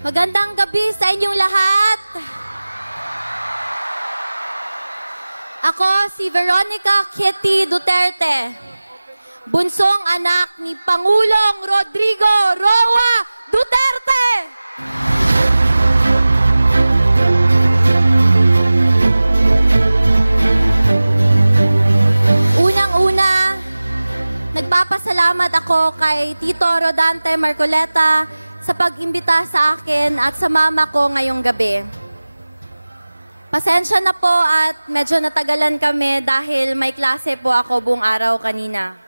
Magandang gabi sa inyong lahat. Ako si Veronica Kitty Duterte, bunsong anak ni Pangulong Rodrigo Roa Duterte. Unang-una, nagpapasalamat ako kay Tito Rodante Marcoleta sa pag-imbita sa akin at sa mama ko ngayong gabi. Pasensya na po at medyo natagalan kami dahil may klase po ako buong araw kanina.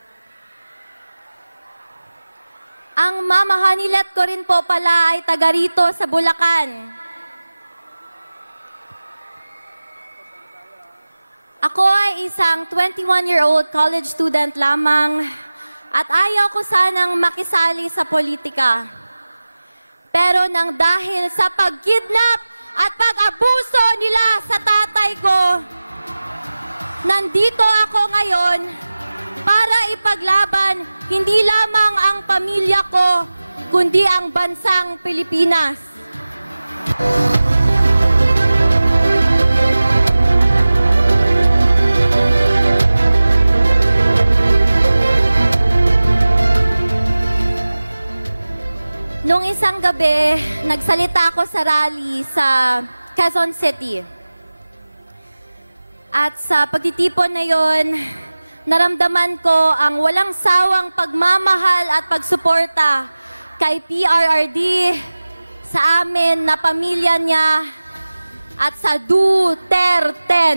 Ang mamahanilat ko rin po pala ay taga rito sa Bulacan. Ako ay isang 21-year-old college student lamang at ayaw ko sanang makisali sa politika. Pero nang dahil sa pagkidnap at pag-abuso nila sa tatay ko, nandito ako ngayon para ipaglaban hindi lamang ang pamilya ko, kundi ang bansang Pilipinas. Noong isang gabi, nagsalita ako sa rally sa Quezon City. At sa pagtitipon na yon, naramdaman ko ang walang sawang pagmamahal at pagsuporta kay PRRD, sa amin na pamilya niya, at sa Duterte.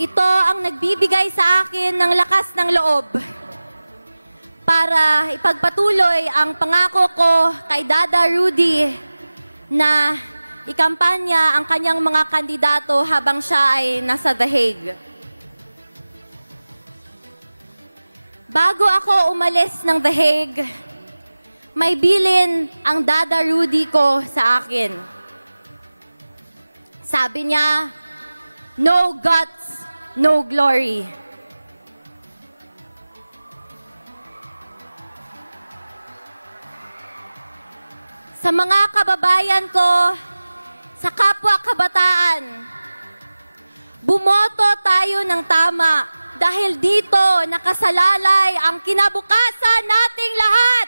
Ito ang nagbibigay sa akin ng lakas ng loob para ipagpatuloy ang pangako ko kay Dada Rudy na ikampanya ang kanyang mga kandidato habang siya ay nasa The Hague. Bago ako umalis ng The Hague, may bilin ang Dada Rudy ko sa akin. Sabi niya, "No guts, no glory." Sa mga kababayan ko, sa kapwa kabataan, bumoto tayo ng tama dahil dito nakasalalay ang kinabukasan nating lahat.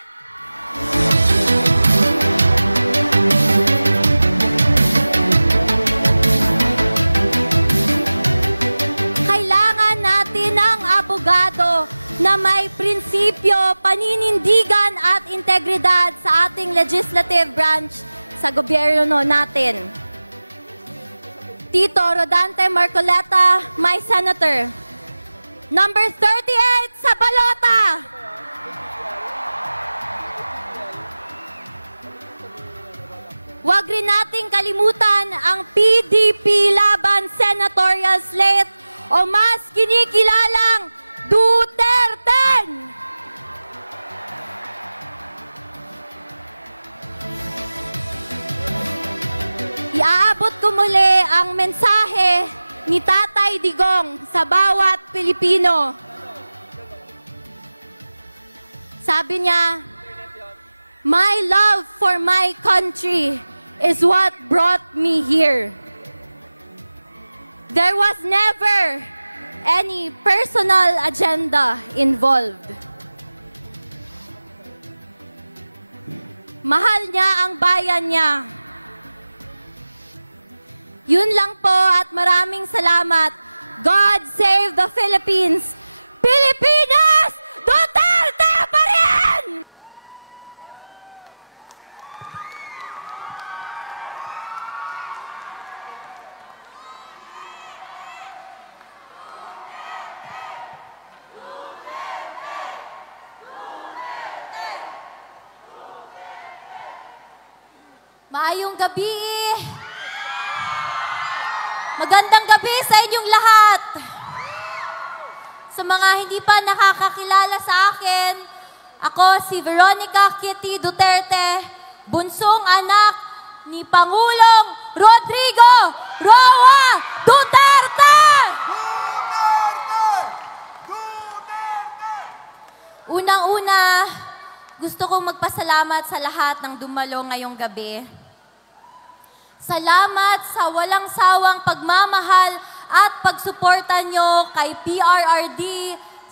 Kailangan natin ng abogado na may prinsipyo, paninindigan at integridad sa ating legislative branch sa gobyerno natin. Tito Rodante Marcoleta, my senator. Number 38 sa balota. Huwag rin nating kalimutan ang PDP laban senatorial slate o mas kinikilalang Duterte! Iaabot ko muli ang mensahe ni Tatay Digong sa bawat Pilipino. Sabi niya, "My love for my country is what brought me here. There was never any personal agenda involved." Mahal niya ang bayan niya. Yun lang po at maraming salamat. God save the Philippines. Pilipinas! Duterte pa rin! Maayong gabi. Magandang gabi sa inyong lahat. Sa mga hindi pa nakakakilala sa akin, ako si Veronica Kitty Duterte, bunsong anak ni Pangulong Rodrigo Roa Duterte! Unang-una, gusto kong magpasalamat sa lahat ng dumalo ngayong gabi. Salamat sa walang sawang pagmamahal at pagsuporta nyo kay PRRD,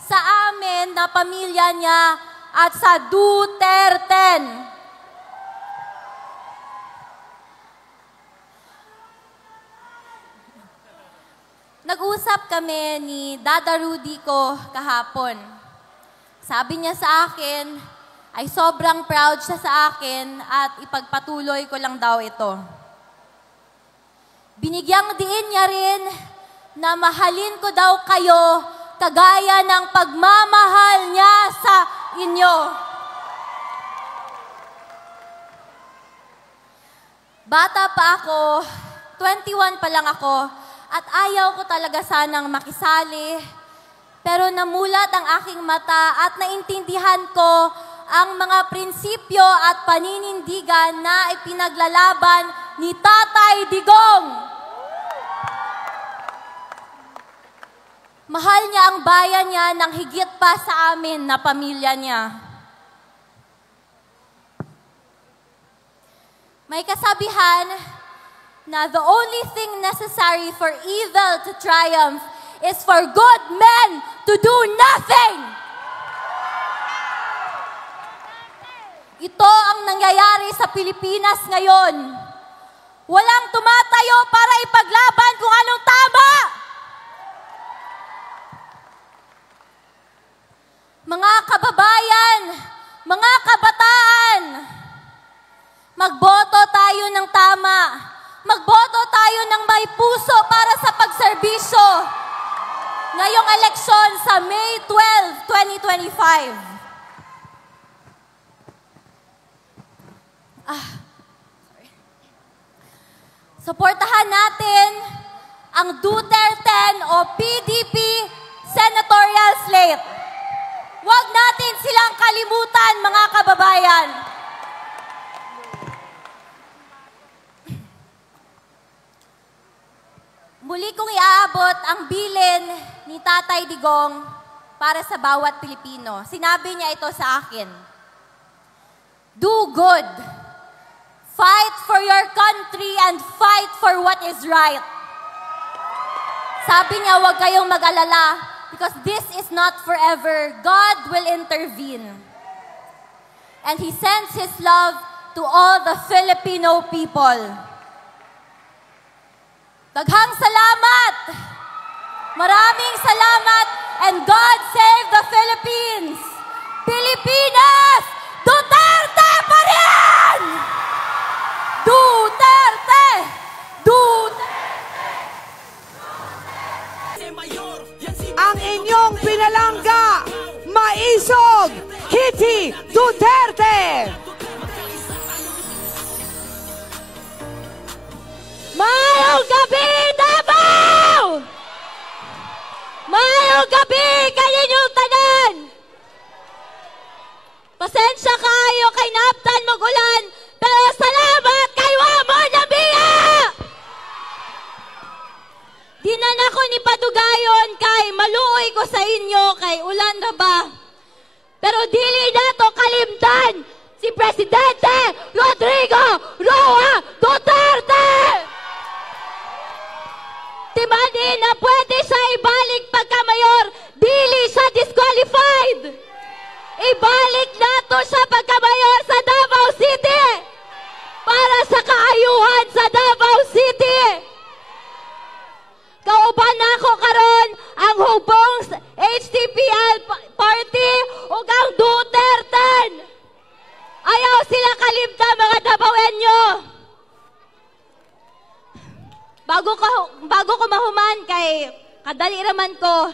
sa amin na pamilya niya at sa Duterte. Nag-usap kami ni Dada Rudy ko kahapon. Sabi niya sa akin, ay sobrang proud siya sa akin at ipagpatuloy ko lang daw ito. Binigyang diin niya rin na mahalin ko daw kayo kagaya ng pagmamahal niya sa inyo. Bata pa ako, 21 pa lang ako, at ayaw ko talaga sanang makisali. Pero namulat ang aking mata at naintindihan ko ang mga prinsipyo at paninindigan na ipinaglalaban ni Tatay Digong. Mahal niya ang bayan niya nang higit pa sa amin na pamilya niya. May kasabihan na the only thing necessary for evil to triumph is for good men to do nothing. Ito ang nangyayari sa Pilipinas ngayon. Walang tumatayo para ipaglaban kung anong tama. Mga kababayan, mga kabataan, magboto tayo ng tama. Magboto tayo ng may puso para sa pagserbisyo ngayong eleksyon sa May 12, 2025. Suportahan natin ang Duterte o PDP senatorial slate. Huwag natin silang kalimutan, mga kababayan. Muli kong iaabot ang bilin ni Tatay Digong para sa bawat Pilipino. Sinabi niya ito sa akin. Do good. Fight for your country and fight for what is right. Sabi niya, huwag kayong mag-alala because this is not forever. God will intervene. And He sends His love to all the Filipino people. Daghang salamat! Maraming salamat and God save the Philippines! Pilipinas! Duterte pa rin! Duterte! Duterte! Ang inyong pinalangga, Maisog Kitty Duterte! Mayong gabi, Davao! Mayong gabi, kaninyong tanan! Pasensya kayo kay naptan magulan, pero salamat kay Wamo Nabia! Di na nako ni padugayon kay maluoy ko sa inyo kay ulan ra ba. Pero dili nato kalimtan si Presidente Rodrigo Roa Duterte! Timadi na pwede siya ibalik pagka-mayor, dili siya disqualified. Ibalik nato siya pagka-mayor sa Davao City para sa kaayuhan sa Davao City. Kauban nako karon ang hubong HTPL party ug ang Duterte. Ayaw sila kalimta, mga Davaoenyo. Bago ko mahuman kay kadali raman ko,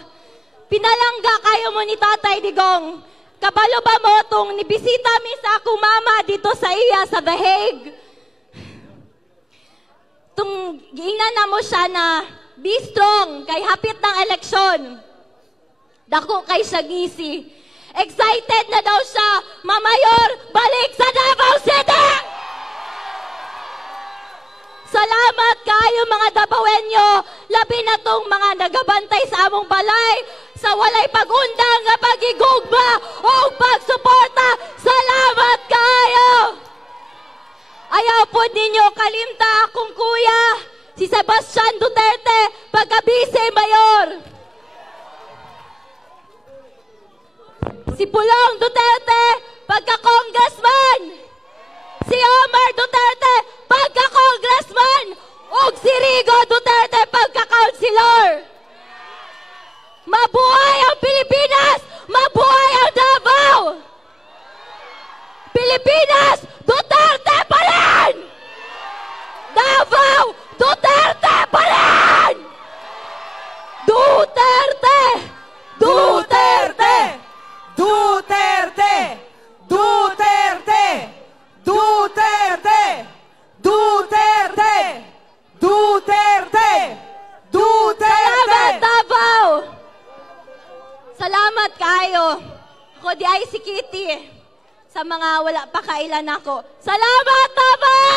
pinalangga kayo mo ni Tatay Digong. Kabalo ba mo tong nibisita mi sa akong mama dito sa iya sa The Hague? Tung giingnan na mo siya na be strong kay hapit ng eleksyon. Dako kay siya ngisi. Excited na daw siya, Mamayor, balik sa Davao City! Salamat kayo mga Davaoenyo, labi na tong mga nagabantay sa among balay, sa walay pag-undang nga pagigugma o pagsuporta. Salamat! ilalim ta akong kuya, si Sebastian Duterte, pagka-Vice Mayor. Si Pulong Duterte, pagka-Congressman. Si Omar Duterte, pagka-Congressman. Ug si Rigo Duterte, pagka-Councilor. Mabuhay ang Pilipinas! Mabuhay ang Davao! Pilipinas, Duterte pa rin! Davao, Duterte pa rin! Duterte! Duterte! Duterte! Duterte! Duterte! Duterte! Duterte! Duterte! Salamat, Davao! Salamat kayo. Ako di ay si Kitty. Sa mga wala pa kailan ako. Salamat, Davao!